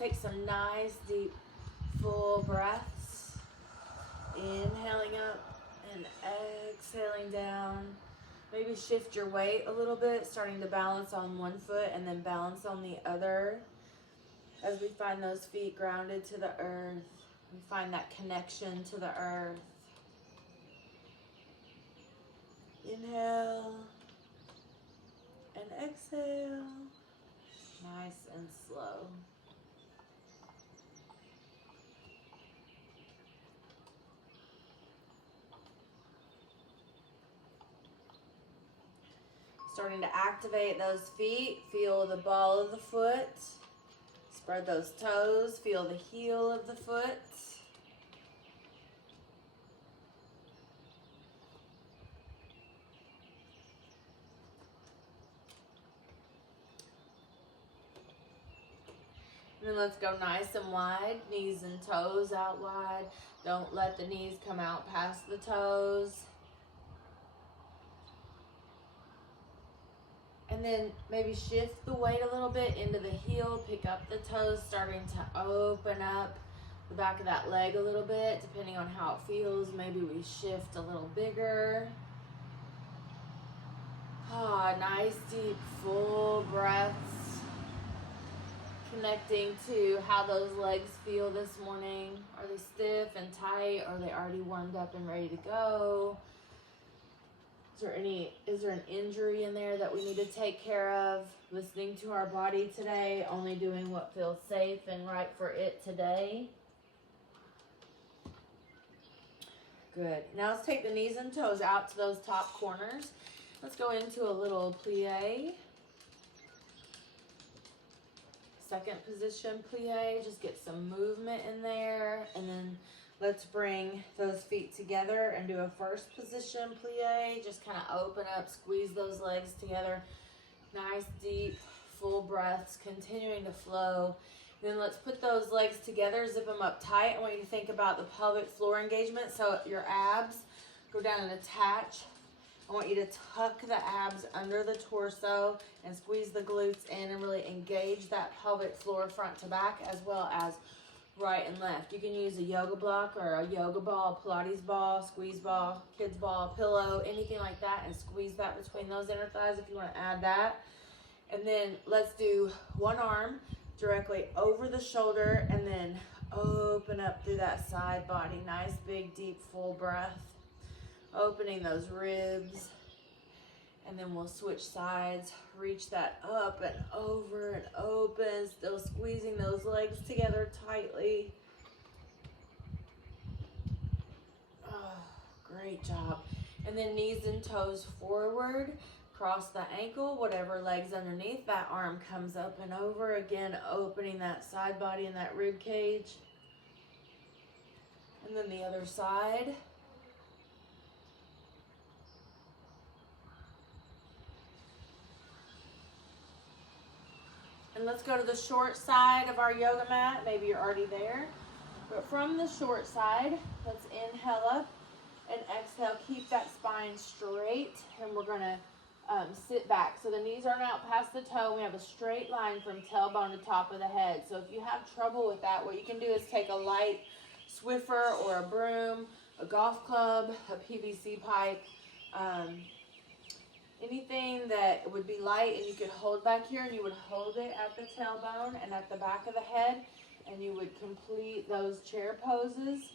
take some nice, deep, full breaths. Inhaling up and exhaling down. Maybe shift your weight a little bit, starting to balance on one foot and then balance on the other. As we find those feet grounded to the earth, we find that connection to the earth. Inhale and exhale. Nice and slow. Starting to activate those feet. Feel the ball of the foot. Spread those toes. Feel the heel of the foot. And then let's go nice and wide. Knees and toes out wide. Don't let the knees come out past the toes. And then maybe shift the weight a little bit into the heel, pick up the toes, starting to open up the back of that leg a little bit, depending on how it feels. Maybe we shift a little bigger. Ah, nice deep full breaths. Connecting to how those legs feel this morning. Are they stiff and tight? Are they already warmed up and ready to go? Is there an injury in there that we need to take care of? Listening to our body today, only doing what feels safe and right for it today. Good. Now let's take the knees and toes out to those top corners. Let's go into a little plie. Second position plie. Just get some movement in there. And then let's bring those feet together and do a first position plie. Just kind of open up, squeeze those legs together. Nice, deep, full breaths, continuing to flow. Then let's put those legs together, zip them up tight. I want you to think about the pelvic floor engagement. So your abs go down and attach. I want you to tuck the abs under the torso and squeeze the glutes in and really engage that pelvic floor front to back, as well as right and left. You can use a yoga block or a yoga ball, Pilates ball, squeeze ball, kids ball, pillow, anything like that, and squeeze that between those inner thighs if you want to add that. And then let's do one arm directly over the shoulder and then open up through that side body. Nice, big, deep, full breath. Opening those ribs. And then we'll switch sides. Reach that up and over and open. Still squeezing those legs together tightly. Oh, great job. And then knees and toes forward. Cross the ankle, whatever leg's underneath. That arm comes up and over. Again, opening that side body and that rib cage. And then the other side. And let's go to the short side of our yoga mat. Maybe you're already there. But from the short side, let's inhale up and exhale. Keep that spine straight. And we're going to sit back. So the knees aren't out past the toe. We have a straight line from tailbone to top of the head. So if you have trouble with that, what you can do is take a light Swiffer or a broom, a golf club, a PVC pipe, anything that would be light and you could hold back here, and you would hold it at the tailbone and at the back of the head, and you would complete those chair poses,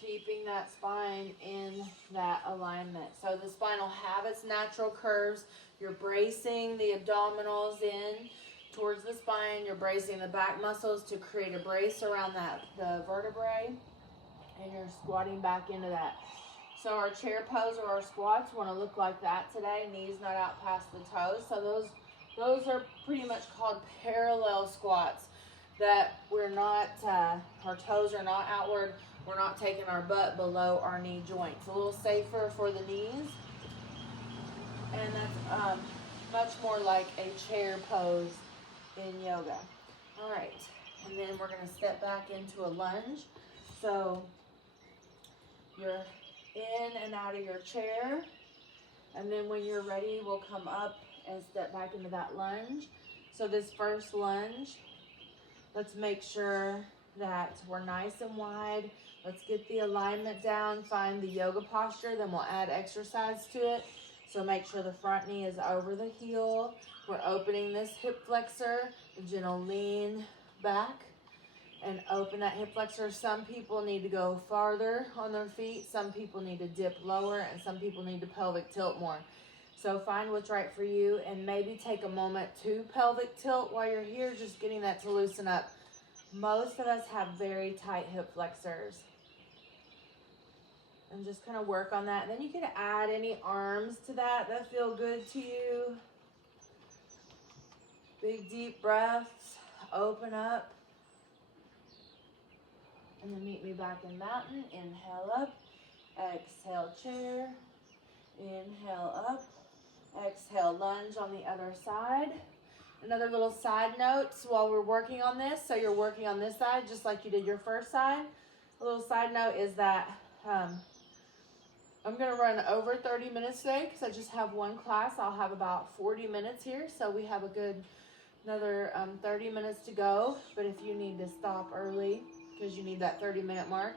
keeping that spine in that alignment. So the spine will have its natural curves. You're bracing the abdominals in towards the spine. You're bracing the back muscles to create a brace around the vertebrae, and you're squatting back into that. So our chair pose or our squats want to look like that today. Knees not out past the toes. So those are pretty much called parallel squats, that we're not, our toes are not outward. We're not taking our butt below our knee joints. A little safer for the knees. And that's much more like a chair pose in yoga. All right. And then we're going to step back into a lunge. So you're in and out of your chair, and then when you're ready, we'll come up and step back into that lunge. So this first lunge, Let's make sure that we're nice and wide. Let's get the alignment down, find the yoga posture, then we'll add exercise to it. So make sure the front knee is over the heel. We're opening this hip flexor, a gentle lean back and open that hip flexor. Some people need to go farther on their feet. Some people need to dip lower, and some people need to pelvic tilt more. So find what's right for you, and maybe take a moment to pelvic tilt while you're here, just getting that to loosen up. Most of us have very tight hip flexors. And just kind of work on that. And then you can add any arms to that feel good to you. Big deep breaths. Open up. And then meet me back in mountain. Inhale up. Exhale chair. Inhale up. Exhale lunge on the other side. Another little side note while we're working on this. So you're working on this side just like you did your first side. A little side note is that I'm going to run over 30 minutes today because I just have one class. I'll have about 40 minutes here. So we have a good another 30 minutes to go. But if you need to stop early because you need that 30-minute mark,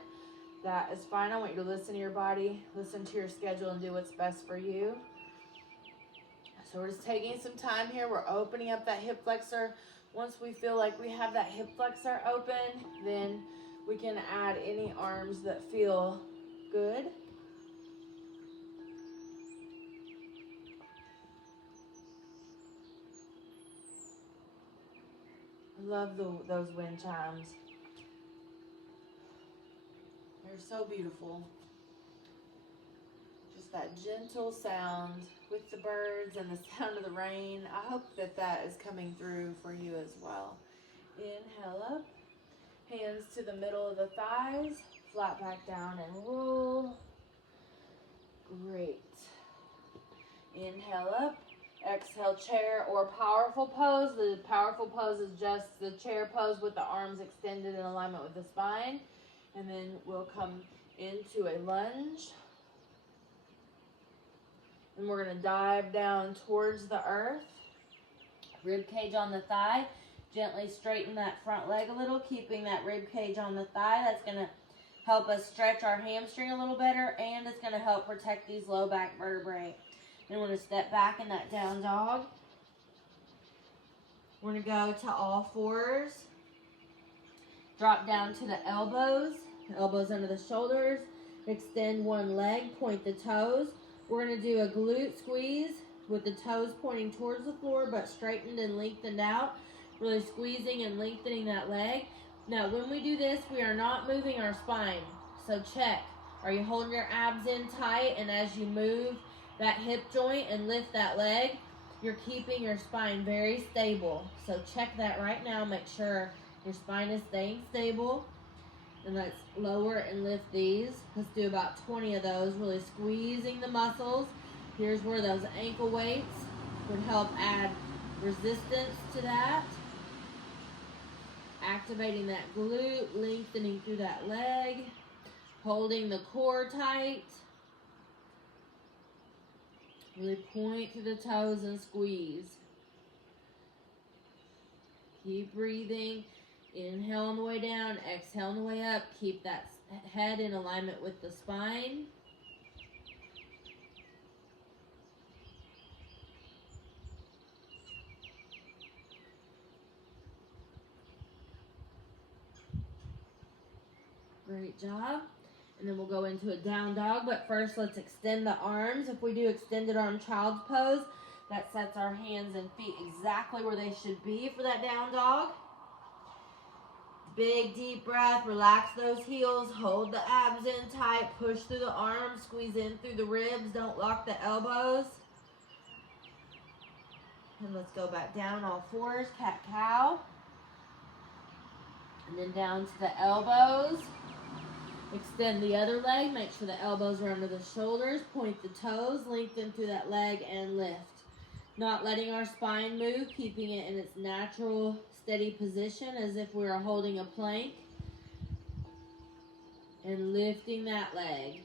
that is fine. I want you to listen to your body, listen to your schedule, and do what's best for you. So we're just taking some time here. We're opening up that hip flexor. Once we feel like we have that hip flexor open, then we can add any arms that feel good. I love those wind chimes. They're so beautiful. Just that gentle sound with the birds and the sound of the rain. I hope that that is coming through for you as well. Inhale up. Hands to the middle of the thighs. Flat back down and roll. Great. Inhale up. Exhale, chair or powerful pose. The powerful pose is just the chair pose with the arms extended in alignment with the spine. And then we'll come into a lunge. And we're going to dive down towards the earth. Rib cage on the thigh. Gently straighten that front leg a little, keeping that rib cage on the thigh. That's going to help us stretch our hamstring a little better, and it's going to help protect these low back vertebrae. Then we're going to step back in that down dog. We're going to go to all fours. Drop down to the elbows. Elbows under the shoulders. Extend one leg, point the toes. We're going to do a glute squeeze with the toes pointing towards the floor but straightened and lengthened out. Really squeezing and lengthening that leg. Now when we do this, we are not moving our spine. So check. Are you holding your abs in tight, and as you move that hip joint and lift that leg, you're keeping your spine very stable. So check that right now. Make sure your spine is staying stable. And let's lower and lift these. Let's do about 20 of those, really squeezing the muscles. Here's where those ankle weights would help add resistance to that. Activating that glute, lengthening through that leg, holding the core tight. Really point to the toes and squeeze. Keep breathing. Inhale on the way down, exhale on the way up. Keep that head in alignment with the spine. Great job. And then we'll go into a down dog, but first let's extend the arms. If we do extended arm child's pose, that sets our hands and feet exactly where they should be for that down dog. Big deep breath, relax those heels, hold the abs in tight, push through the arms, squeeze in through the ribs, don't lock the elbows. And let's go back down all fours, cat-cow. And then down to the elbows. Extend the other leg, make sure the elbows are under the shoulders, point the toes, lengthen through that leg and lift. Not letting our spine move, keeping it in its natural steady position as if we were holding a plank. And lifting that leg.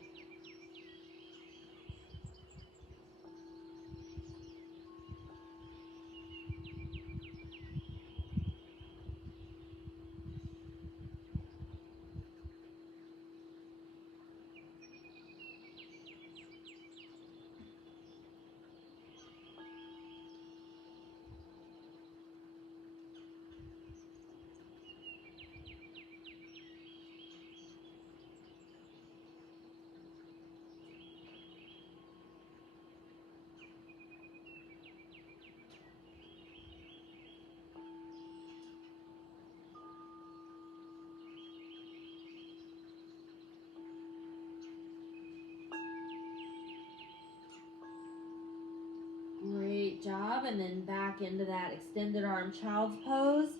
job. And then back into that extended arm child's pose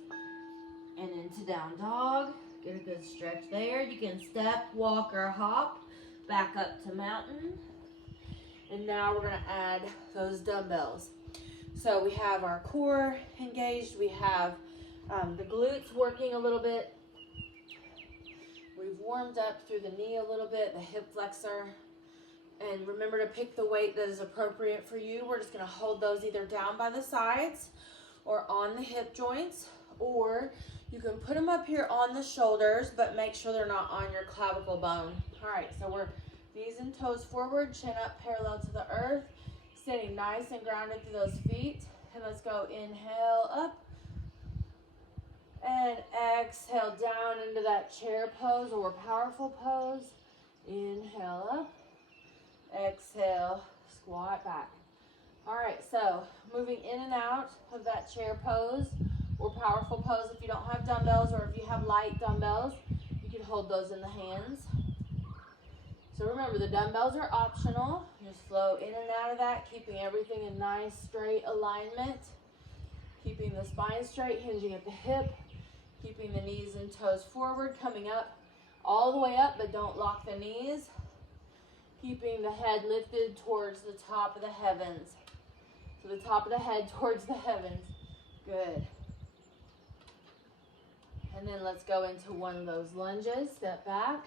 and into down dog. Get a good stretch there. You can step, walk, or hop back up to mountain. And now we're gonna add those dumbbells. So we have our core engaged. We have the glutes working a little bit. We've warmed up through the knee a little bit, the hip flexor. And remember to pick the weight that is appropriate for you. We're just gonna hold those either down by the sides or on the hip joints, or you can put them up here on the shoulders, but make sure they're not on your clavicle bone. All right, so we're knees and toes forward, chin up parallel to the earth, sitting nice and grounded through those feet. And let's go, inhale up, and exhale down into that chair pose or powerful pose. Inhale up, exhale, squat back. All right, so moving in and out of that chair pose or powerful pose. If you don't have dumbbells, or if you have light dumbbells, you can hold those in the hands. So remember, the dumbbells are optional. Just flow in and out of that, keeping everything in nice straight alignment, keeping the spine straight, hinging at the hip, keeping the knees and toes forward, coming up all the way up, but don't lock the knees, keeping the head lifted towards the top of the heavens. So the top of the head towards the heavens. Good. And then let's go into one of those lunges. Step back.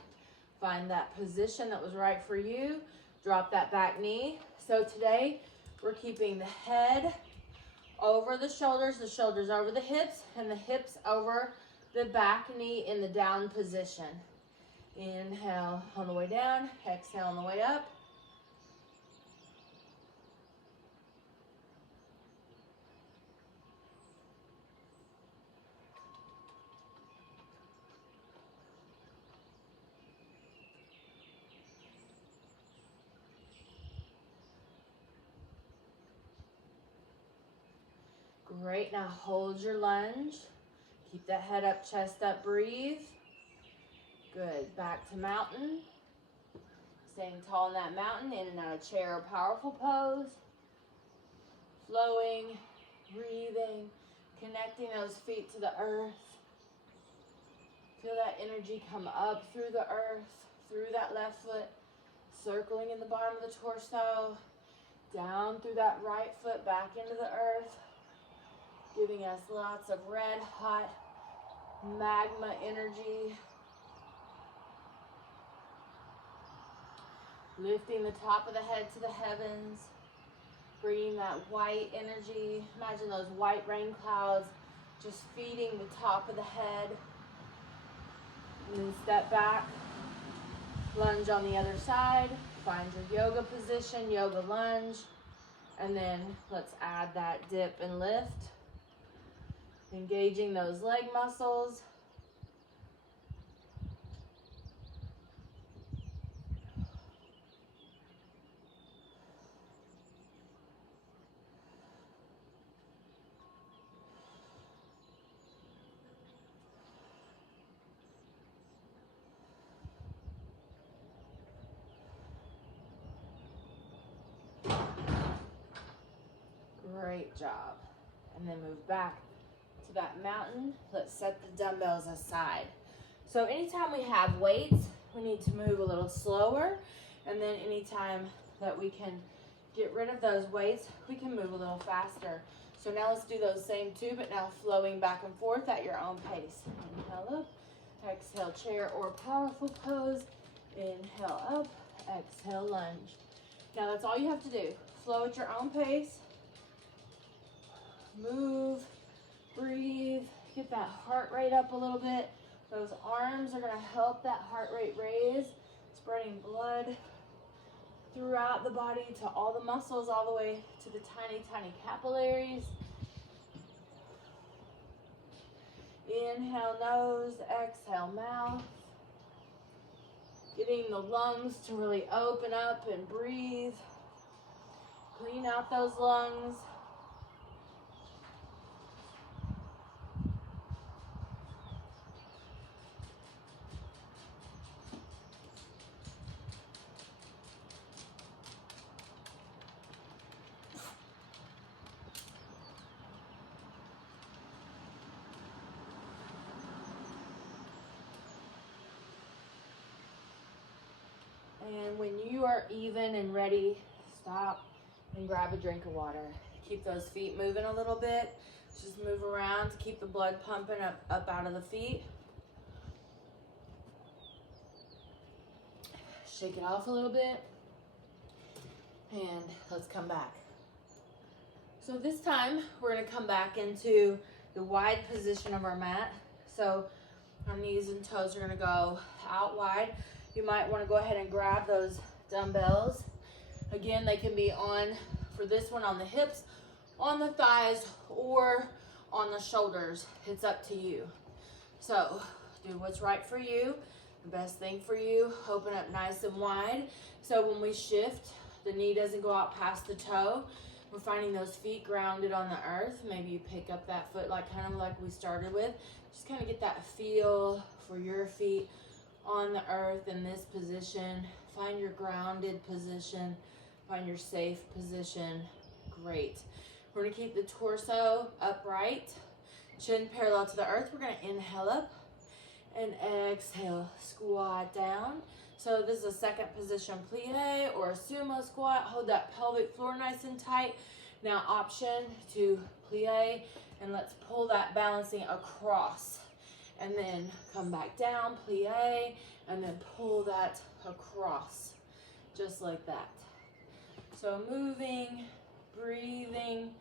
Find that position that was right for you. Drop that back knee. So today we're keeping the head over the shoulders over the hips, and the hips over the back knee in the down position. Inhale on the way down, exhale on the way up. Great, now hold your lunge. Keep that head up, chest up, breathe. Good, back to mountain. Staying tall in that mountain, in and out of chair or powerful pose. Flowing, breathing, connecting those feet to the earth. Feel that energy come up through the earth, through that left foot, circling in the bottom of the torso, down through that right foot, back into the earth, giving us lots of red hot magma energy. Lifting the top of the head to the heavens, bringing that white energy. Imagine those white rain clouds just feeding the top of the head. And then step back, lunge on the other side, find your yoga position, yoga lunge, and then let's add that dip and lift. Engaging those leg muscles. Great job. And then move back to that mountain. Let's set the dumbbells aside. So anytime we have weights, we need to move a little slower. And then anytime that we can get rid of those weights, we can move a little faster. So now let's do those same two, but now flowing back and forth at your own pace. Inhale up, exhale chair or powerful pose. Inhale up, exhale lunge. Now that's all you have to do. Flow at your own pace. Move, breathe, get that heart rate up a little bit. Those arms are gonna help that heart rate raise, spreading blood throughout the body to all the muscles, all the way to the tiny, tiny capillaries. Inhale nose, exhale mouth. Getting the lungs to really open up and breathe. Clean out those lungs. And when you are even and ready, stop and grab a drink of water. Keep those feet moving a little bit. Just move around to keep the blood pumping up out of the feet. Shake it off a little bit. And let's come back. So this time, we're gonna come back into the wide position of our mat. So our knees and toes are gonna go out wide. You might wanna go ahead and grab those dumbbells. Again, they can be on, for this one, on the hips, on the thighs, or on the shoulders. It's up to you. So do what's right for you, the best thing for you. Open up nice and wide. So when we shift, the knee doesn't go out past the toe. We're finding those feet grounded on the earth. Maybe you pick up that foot kind of like we started with. Just kind of get that feel for your feet on the earth in this position. Find your grounded position. Find your safe position. Great. We're gonna keep the torso upright, chin parallel to the earth. We're gonna inhale up and exhale, squat down. So this is a second position plie or a sumo squat. Hold that pelvic floor nice and tight. Now option to plie, and let's pull that balancing across. And then come back down, plie, and then pull that across, just like that. So moving, breathing,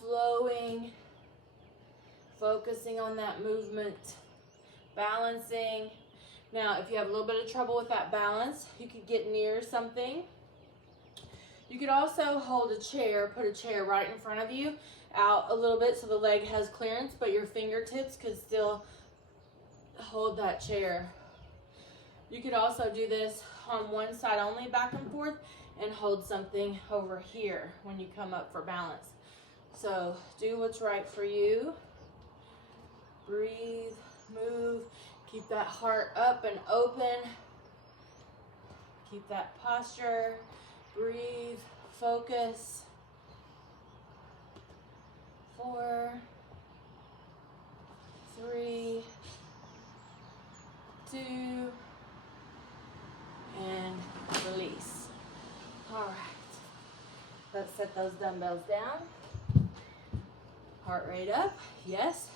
flowing, focusing on that movement, balancing. Now, if you have a little bit of trouble with that balance, you could get near something. You could also hold a chair, put a chair right in front of you, out a little bit so the leg has clearance, but your fingertips could still hold that chair. You could also do this on one side only, back and forth, and hold something over here when you come up for balance. So do what's right for you. Breathe, move, keep that heart up and open. Keep that posture, breathe, focus. 4, 3, 2, and release. All right, let's set those dumbbells down. Heart rate up, yes.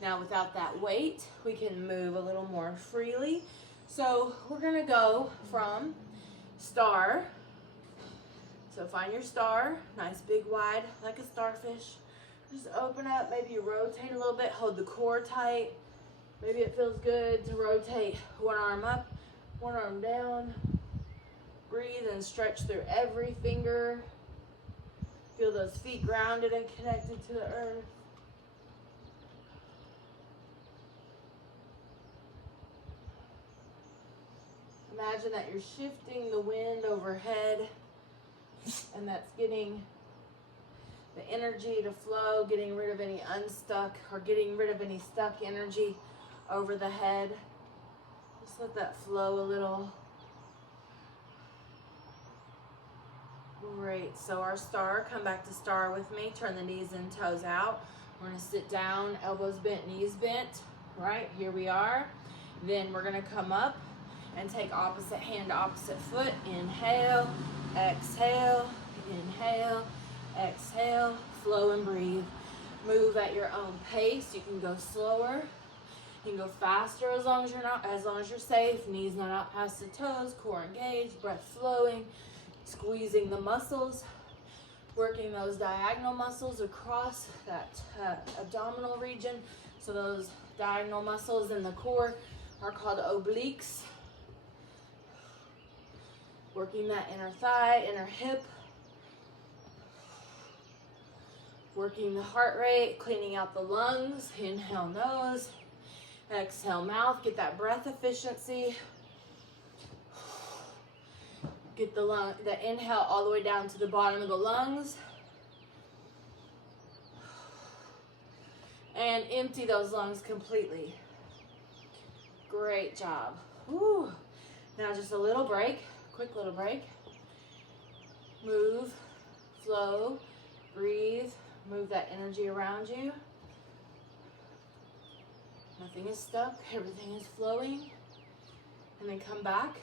Now without that weight, we can move a little more freely. So we're gonna go from star. So find your star, nice big wide, like a starfish. Just open up, maybe you rotate a little bit, hold the core tight. Maybe it feels good to rotate one arm up, one arm down. Breathe and stretch through every finger. Feel those feet grounded and connected to the earth. Imagine that you're shifting the wind overhead, and that's getting the energy to flow, getting rid of any unstuck or getting rid of any stuck energy over the head. Just let that flow a little. Great, so our star, come back to star with me. Turn the knees and toes out. We're gonna sit down, elbows bent, knees bent. Right, here we are. Then we're gonna come up and take opposite hand, opposite foot. Inhale, exhale, inhale, exhale, flow and breathe. Move at your own pace. You can go slower. You can go faster as long as you're safe. Knees not out past the toes, core engaged, breath flowing, squeezing the muscles, working those diagonal muscles across that abdominal region. So those diagonal muscles in the core are called obliques. Working that inner thigh, inner hip. Working the heart rate, cleaning out the lungs. Inhale nose, exhale mouth. Get that breath efficiency. Get the inhale all the way down to the bottom of the lungs. And empty those lungs completely. Great job. Woo. Now just a little break, quick little break. Move, flow, breathe, move that energy around you. Nothing is stuck, everything is flowing. And then come back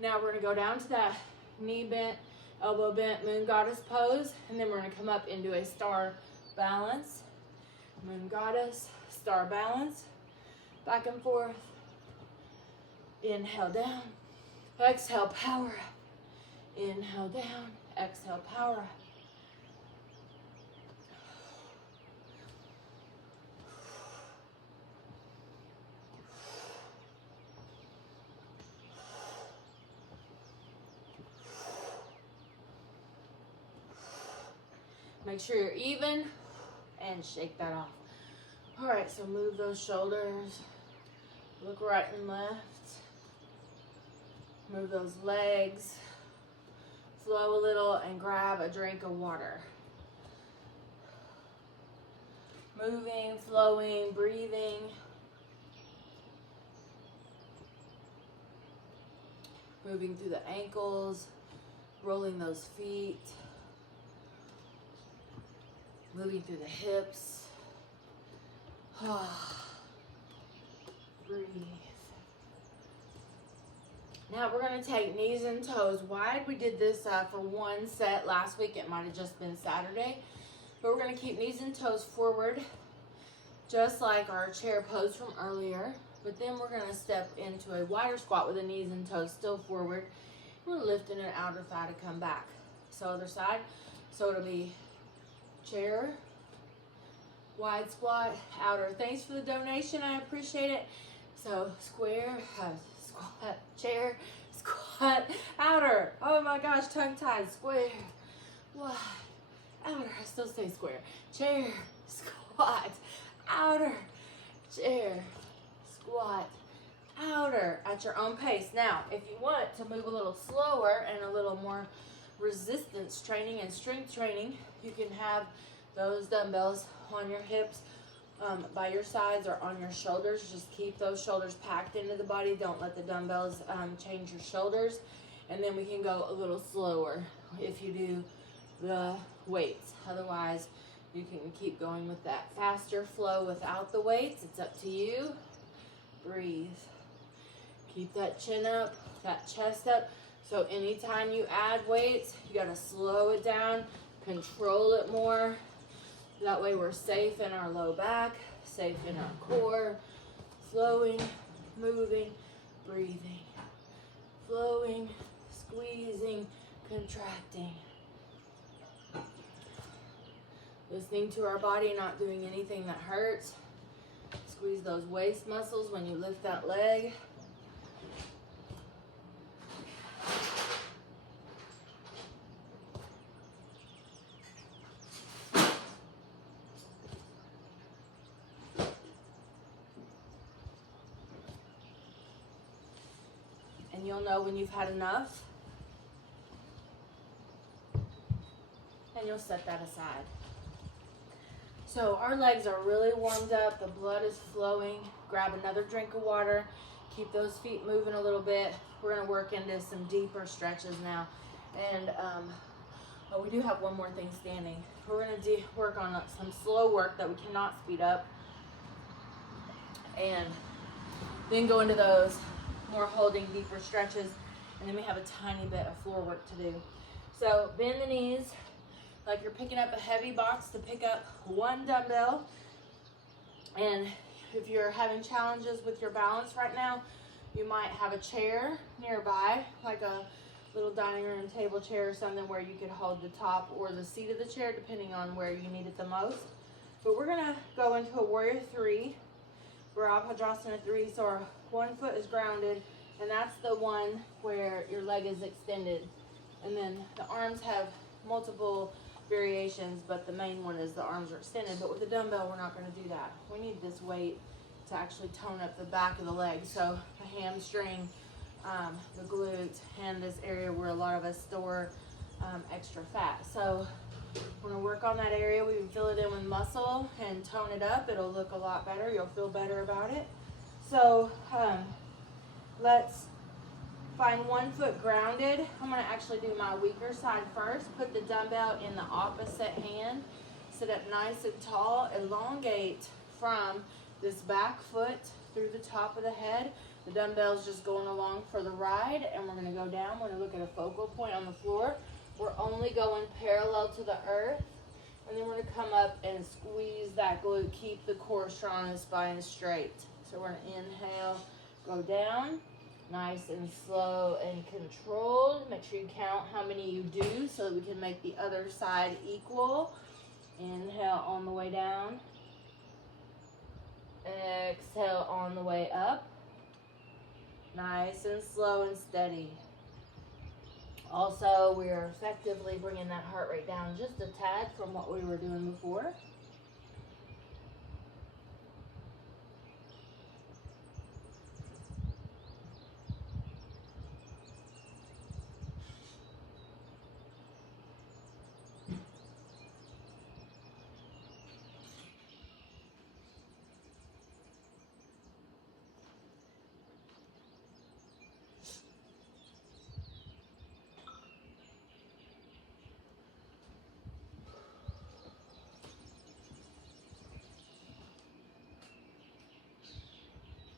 Now we're gonna go down to that knee bent, elbow bent, moon goddess pose, and then we're gonna come up into a star balance. Moon goddess, star balance, back and forth. Inhale down, exhale power up. Inhale down, exhale power up. Make sure you're even and shake that off. All right, so move those shoulders. Look right and left. Move those legs. Flow a little and grab a drink of water. Moving, flowing, breathing. Moving through the ankles, rolling those feet. Moving through the hips. Breathe. Now we're going to take knees and toes wide. We did this for one set last week. It might have just been Saturday. But we're going to keep knees and toes forward, just like our chair pose from earlier. But then we're going to step into a wider squat with the knees and toes still forward. We're lifting an outer thigh to come back. So other side. So it'll be chair, wide squat, outer. Thanks for the donation. I appreciate it. So square, squat, chair, squat, outer. Oh my gosh, tongue tied. Square, wide, outer. I still say square. Chair, squat, outer. Chair, squat, outer at your own pace. Now, if you want to move a little slower and a little more resistance training and strength training, you can have those dumbbells on your hips, by your sides or on your shoulders. Just keep those shoulders packed into the body. Don't let the dumbbells change your shoulders. And then we can go a little slower if you do the weights. Otherwise, you can keep going with that faster flow without the weights. It's up to you. Breathe. Keep that chin up, that chest up. So anytime you add weights, you gotta slow it down, control it more. That way we're safe in our low back, safe in our core, flowing, moving, breathing, flowing, squeezing, contracting. Listening to our body, not doing anything that hurts. Squeeze those waist muscles when you lift that leg. And you'll know when you've had enough. And you'll set that aside. So our legs are really warmed up. The blood is flowing. Grab another drink of water. Keep those feet moving a little bit. We're going to work into some deeper stretches now. And we do have one more thing standing. We're going to work on some slow work that we cannot speed up. And then go into those more holding deeper stretches. And then we have a tiny bit of floor work to do. So bend the knees like you're picking up a heavy box to pick up one dumbbell. And if you're having challenges with your balance right now, you might have a chair nearby, like a little dining room table chair or something where you could hold the top or the seat of the chair depending on where you need it the most. But we're gonna go into a warrior 3, Bhadrasana 3. So our one foot is grounded, and that's the one where your leg is extended. And then the arms have multiple variations, but the main one is the arms are extended. But with the dumbbell, we're not going to do that. We need this weight to actually tone up the back of the leg. So the hamstring, the glutes, and this area where a lot of us store extra fat. So we're going to work on that area. We can fill it in with muscle and tone it up. It'll look a lot better. You'll feel better about it. So let's find one foot grounded. I'm going to actually do my weaker side first. Put the dumbbell in the opposite hand. Sit up nice and tall. Elongate from this back foot through the top of the head. The dumbbell's just going along for the ride, and we're gonna go down. We're gonna look at a focal point on the floor. We're only going parallel to the earth, and then we're gonna come up and squeeze that glute, keep the core strong and the spine straight. So we're gonna inhale, go down, nice and slow and controlled. Make sure you count how many you do so that we can make the other side equal. Inhale on the way down. Exhale on the way up. Nice and slow and steady. Also, we are effectively bringing that heart rate down just a tad from what we were doing before.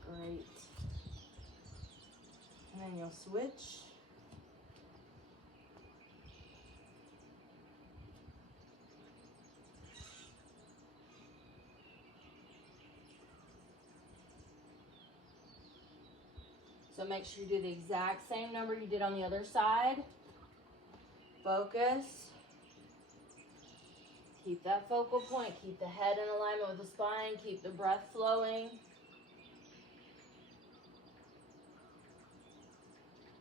Great. And then you'll switch. So make sure you do the exact same number you did on the other side. Focus. Keep that focal point. Keep the head in alignment with the spine. Keep the breath flowing.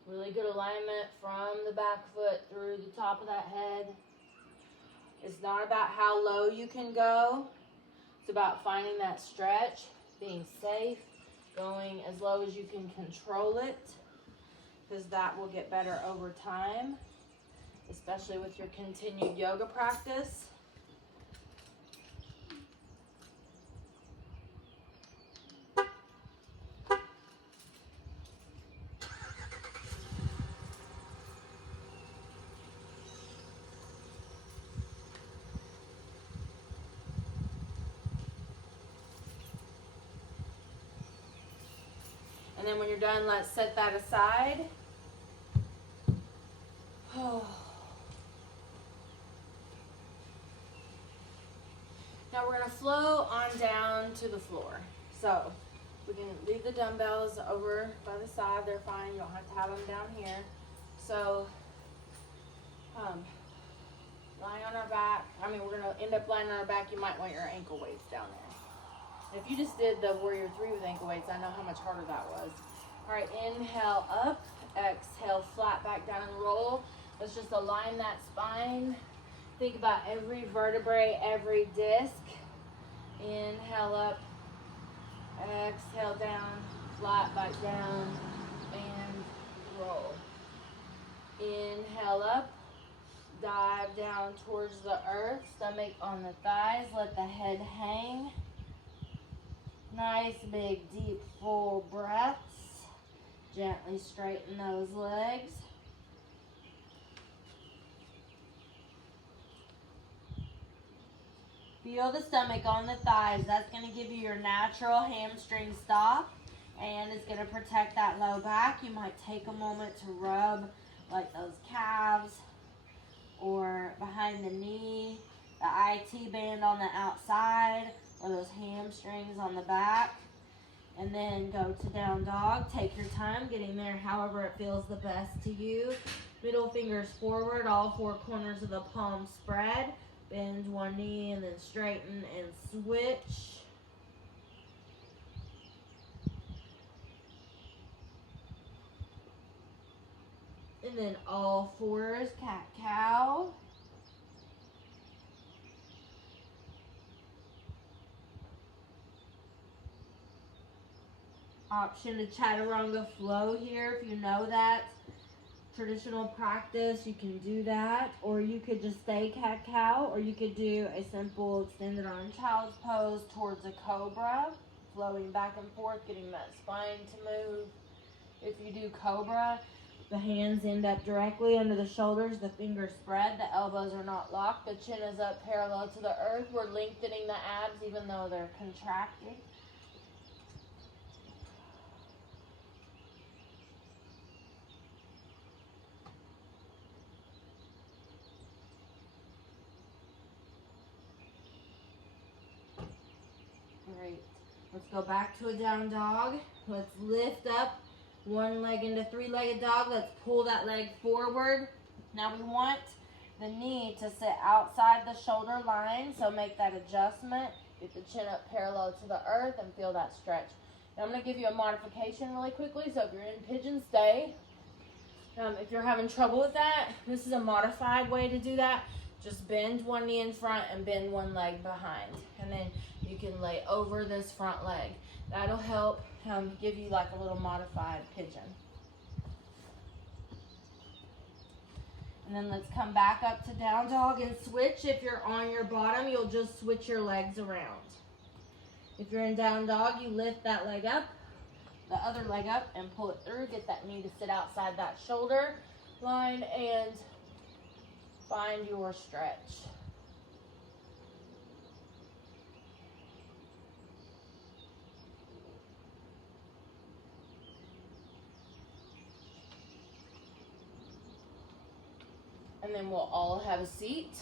Really good alignment from the back foot through the top of that head. It's not about how low you can go. It's about finding that stretch, being safe, going as low as you can control it, because that will get better over time, especially with your continued yoga practice. And then when you're done, let's set that aside. Now we're gonna flow on down to the floor. So we can leave the dumbbells over by the side, they're fine, you don't have to have them down here. So lying on our back, we're gonna end up lying on our back, you might want your ankle weights down there. If you just did the Warrior 3 with ankle weights, I know how much harder that was. All right, inhale up, exhale flat back down and roll. Let's just align that spine. Think about every vertebrae, every disc. Inhale up, exhale down, flat back down, and roll. Inhale up, dive down towards the earth, stomach on the thighs, let the head hang. Nice, big, deep, full breaths. Gently straighten those legs. Feel the stomach on the thighs. That's going to give you your natural hamstring stop, and it's going to protect that low back. You might take a moment to rub like those calves or behind the knee, the IT band on the outside, or those hamstrings on the back. And then go to down dog. Take your time getting there however it feels the best to you. Middle fingers forward, all four corners of the palm spread. Bend one knee and then straighten and switch. And then all fours, cat-cow. Option to chaturanga flow here if you know that. Traditional practice, you can do that, or you could just stay cat-cow, or you could do a simple extended arm child's pose towards a cobra, flowing back and forth, getting that spine to move. If you do cobra, the hands end up directly under the shoulders, the fingers spread, the elbows are not locked, the chin is up parallel to the earth. We're lengthening the abs even though they're contracted. Let's go back to a down dog. Let's lift up one leg into three-legged dog. Let's pull that leg forward. Now we want the knee to sit outside the shoulder line, so make that adjustment. Get the chin up parallel to the earth and feel that stretch. Now I'm going to give you a modification really quickly. So if you're in pigeon stay, if you're having trouble with that, this is a modified way to do that. Just bend one knee in front and bend one leg behind. And then you can lay over this front leg. That'll help give you like a little modified pigeon. And then let's come back up to down dog and switch. If you're on your bottom, you'll just switch your legs around. If you're in down dog, you lift that leg up, the other leg up, and pull it through. Get that knee to sit outside that shoulder line and find your stretch. And then we'll all have a seat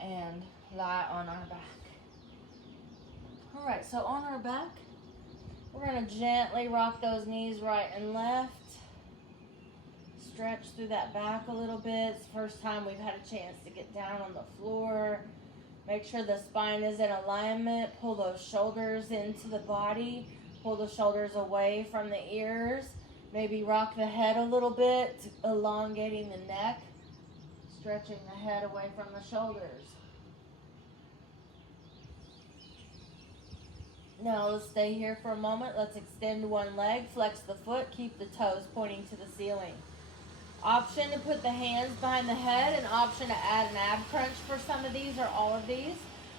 and lie on our back. All right, so on our back, we're gonna gently rock those knees right and left. Stretch through that back a little bit. It's the first time we've had a chance to get down on the floor. Make sure the spine is in alignment. Pull those shoulders into the body. Pull the shoulders away from the ears. Maybe rock the head a little bit, elongating the neck. Stretching the head away from the shoulders. Now let's stay here for a moment. Let's extend one leg, flex the foot, keep the toes pointing to the ceiling. Option to put the hands behind the head, and option to add an ab crunch for some of these or all of these.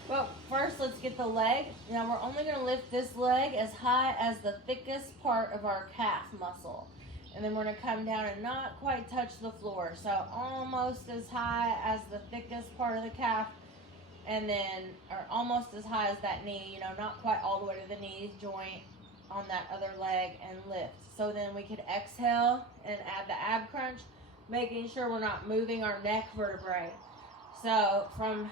But first, let's get the leg. Now we're only going to lift this leg as high as the thickest part of our calf muscle. And then we're going to come down and not quite touch the floor. So almost as high as the thickest part of the calf, and then, or almost as high as that knee, you know, not quite all the way to the knee joint on that other leg, and lift. So then we could exhale and add the ab crunch, making sure we're not moving our neck vertebrae. So from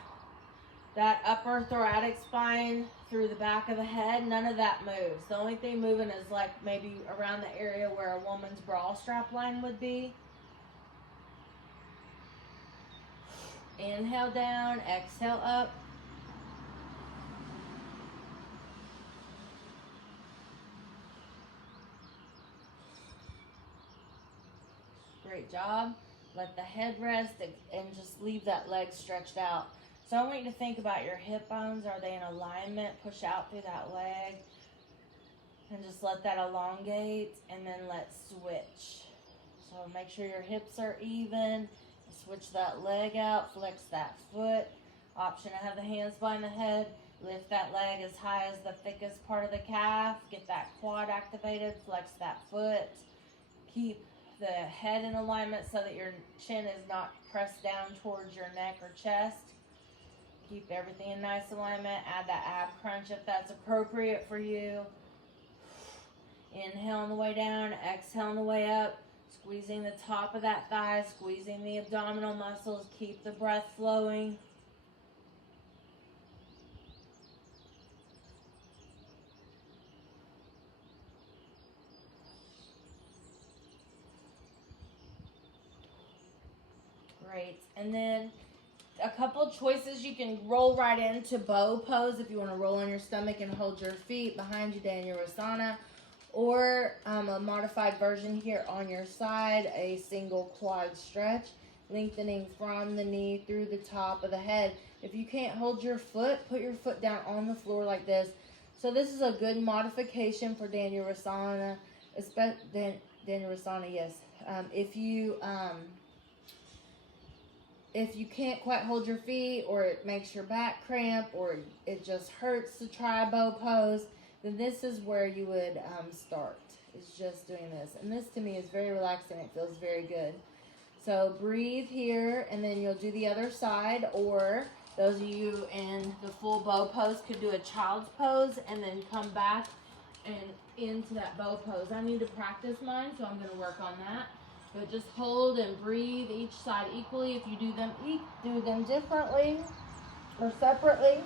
that upper thoracic spine through the back of the head, none of that moves. The only thing moving is like maybe around the area where a woman's bra strap line would be. Inhale down, exhale up. Great job. Let the head rest and just leave that leg stretched out. So I want you to think about your hip bones. Are they in alignment? Push out through that leg. And just let that elongate, and then let's switch. So make sure your hips are even. Switch that leg out, flex that foot. Option to have the hands behind the head. Lift that leg as high as the thickest part of the calf. Get that quad activated, flex that foot. Keep the head in alignment so that your chin is not pressed down towards your neck or chest. Keep everything in nice alignment. Add that ab crunch if that's appropriate for you. Inhale on the way down, exhale on the way up. Squeezing the top of that thigh, squeezing the abdominal muscles. Keep the breath flowing. Great. And then a couple choices. You can roll right into bow pose if you want to roll on your stomach and hold your feet behind you, Dhanurasana. Or a modified version here on your side, a single quad stretch, lengthening from the knee through the top of the head. If you can't hold your foot, put your foot down on the floor like this. So this is a good modification for Dhanurasana, Dhanurasana, yes. If you can't quite hold your feet, or it makes your back cramp, or it just hurts to try a bow pose, then this is where you would start. It's just doing this. And this to me is very relaxing. It feels very good. So breathe here, and then you'll do the other side, or those of you in the full bow pose could do a child's pose and then come back and into that bow pose. I need to practice mine, so I'm going to work on that. But just hold and breathe each side equally. If you do them differently or separately.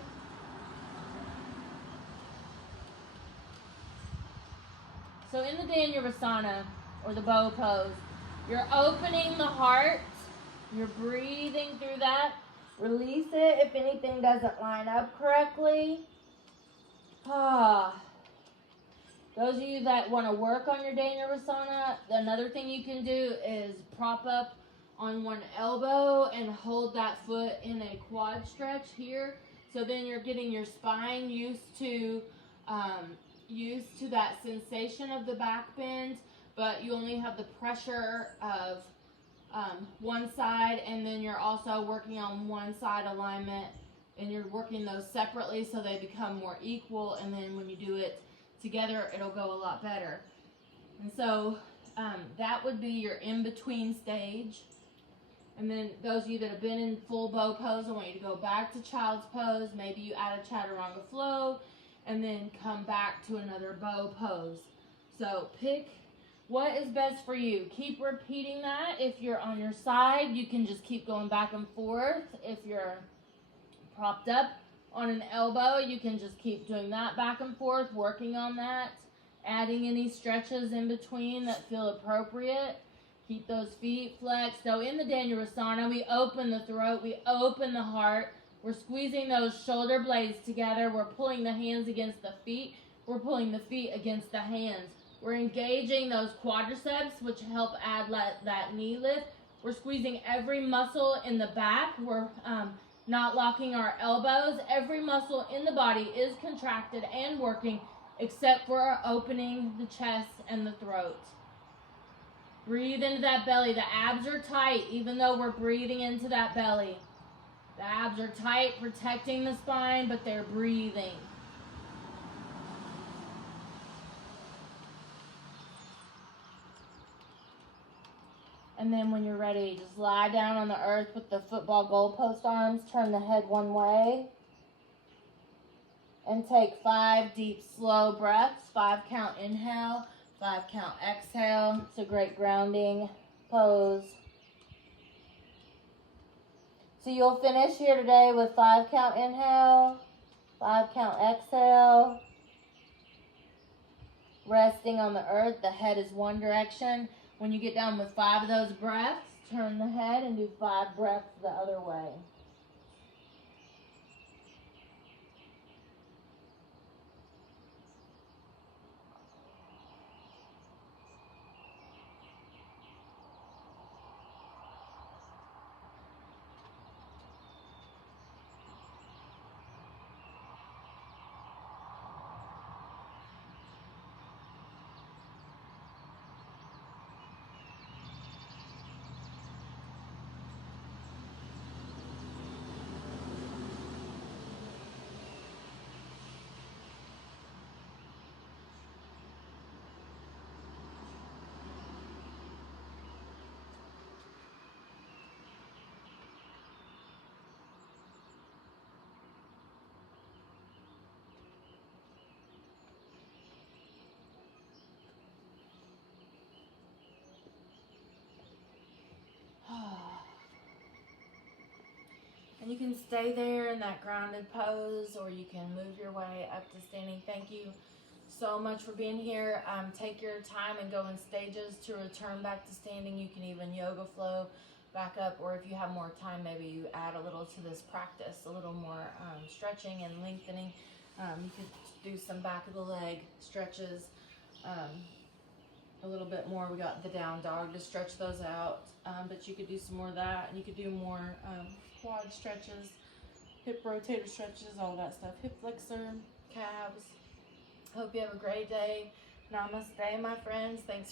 So in the Dhanurasana, or the bow pose, you're opening the heart. You're breathing through that. Release it if anything doesn't line up correctly. Those of you that want to work on your Dhanurasana, another thing you can do is prop up on one elbow and hold that foot in a quad stretch here. So then you're getting your spine used to that sensation of the back bend, but you only have the pressure of one side, and then you're also working on one side alignment, and you're working those separately so they become more equal, and then when you do it together, it'll go a lot better. And so that would be your in-between stage. And then those of you that have been in full bow pose, I want you to go back to child's pose. Maybe you add a chaturanga flow, and then come back to another bow pose. So pick what is best for you. Keep repeating that. If you're on your side, you can just keep going back and forth. If you're propped up on an elbow, you can just keep doing that back and forth, working on that, adding any stretches in between that feel appropriate. Keep those feet flexed. So in the Dhanurasana, we open the throat, we open the heart. We're squeezing those shoulder blades together. We're pulling the hands against the feet. We're pulling the feet against the hands. We're engaging those quadriceps, which help add that knee lift. We're squeezing every muscle in the back. We're not locking our elbows. Every muscle in the body is contracted and working, except for opening the chest and the throat. Breathe into that belly. The abs are tight, even though we're breathing into that belly. The abs are tight, protecting the spine, but they're breathing. And then when you're ready, just lie down on the earth with the football goalpost arms. Turn the head one way. And take 5 deep, slow breaths. 5 count inhale, 5 count exhale. It's a great grounding pose. So you'll finish here today with 5 count inhale, 5 count exhale. Resting on the earth, the head is one direction. When you get down with 5 of those breaths, turn the head and do 5 breaths the other way. And you can stay there in that grounded pose, or you can move your way up to standing. Thank you so much for being here. Take your time and go in stages to return back to standing. You can even yoga flow back up, or if you have more time, maybe you add a little to this practice, a little more stretching and lengthening. You could do some back of the leg stretches, a little bit more. We got the down dog to stretch those out, but you could do some more of that, and you could do more quad stretches, hip rotator stretches, all that stuff, hip flexor, calves. Hope you have a great day. Namaste, my friends. Thanks